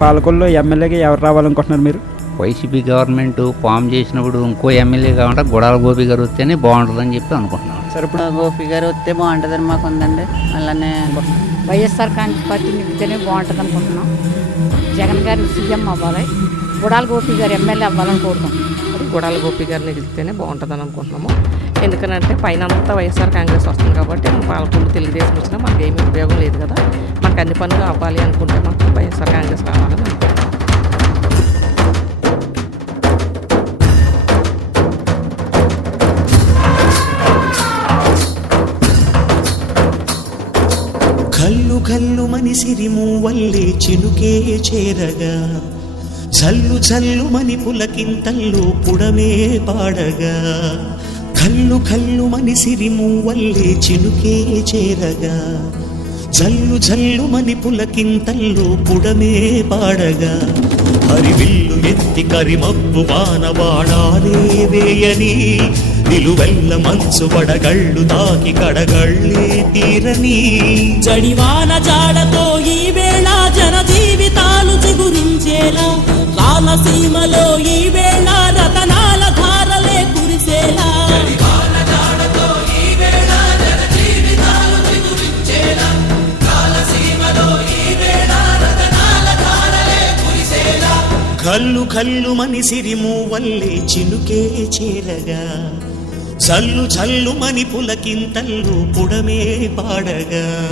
పాలకొల్లో ఎమ్మెల్యేగా ఎవరు రావాలనుకుంటున్నారు మీరు? వైసీపీ గవర్నమెంట్ ఫామ్ చేసినప్పుడు ఇంకో ఎమ్మెల్యే కాకుండా గుడాల గోపి గారు వస్తేనే బాగుంటుందని చెప్పి అనుకుంటున్నాను. సరే ఇప్పుడు గోపి గారు వస్తే బాగుంటుందని మాకు ఉందండి. అలానే వైఎస్ఆర్ కాంగ్రెస్ పార్టీ నింపితేనే బాగుంటుంది అనుకుంటున్నాం. జగన్ గారిని సీఎం అవ్వాలి. గుడాల గోపి గారు ఎమ్మెల్యే అవ్వాలని కోరుతాం అది గుడాల గోపి గారిని గెలిస్తేనే బాగుంటుందని అనుకుంటున్నాము. ఎందుకనంటే పైన అంతా వైఎస్ఆర్ కాంగ్రెస్ వస్తుంది కాబట్టి మన పాలకొల్లు తెలుగుదేశం వచ్చినా మనకి ఏమీ ఉపయోగం లేదు కదా. మనకు అన్ని పనులు అవ్వాలి అనుకుంటే మాత్రం వైఎస్ఆర్ కాంగ్రెస్ రావాలని అనుకుంటున్నాం కల్లు కల్లు మనిసిరి మూవల్లే చినుకే చేరగా. జల్లు జల్లు మని పులకింతల్లు పుడమే పాడగా. కల్లు కల్లు మనిసిరి మూవల్లే చినుకే చేరగా. జల్లు జల్లు మని పులకింతల్లు పుడమే పాడగా. హరివిల్లు ఎత్తి కరిమప్పు వానవాడాలే వేయని. నిలువెల్ల మంచు వడగళ్ళు తాకి కడగళ్ళే తీరని. జడివాన జాడతో ఈ వేళ జన జీవితాలు చిగురించేలా. రాలసీమలో ఈ వేళ కల్లు కల్లు సిరిము వల్లే చినుకే చేరగా. చల్లు చల్లు మని పులకింతల్లు పుడమే పాడగా.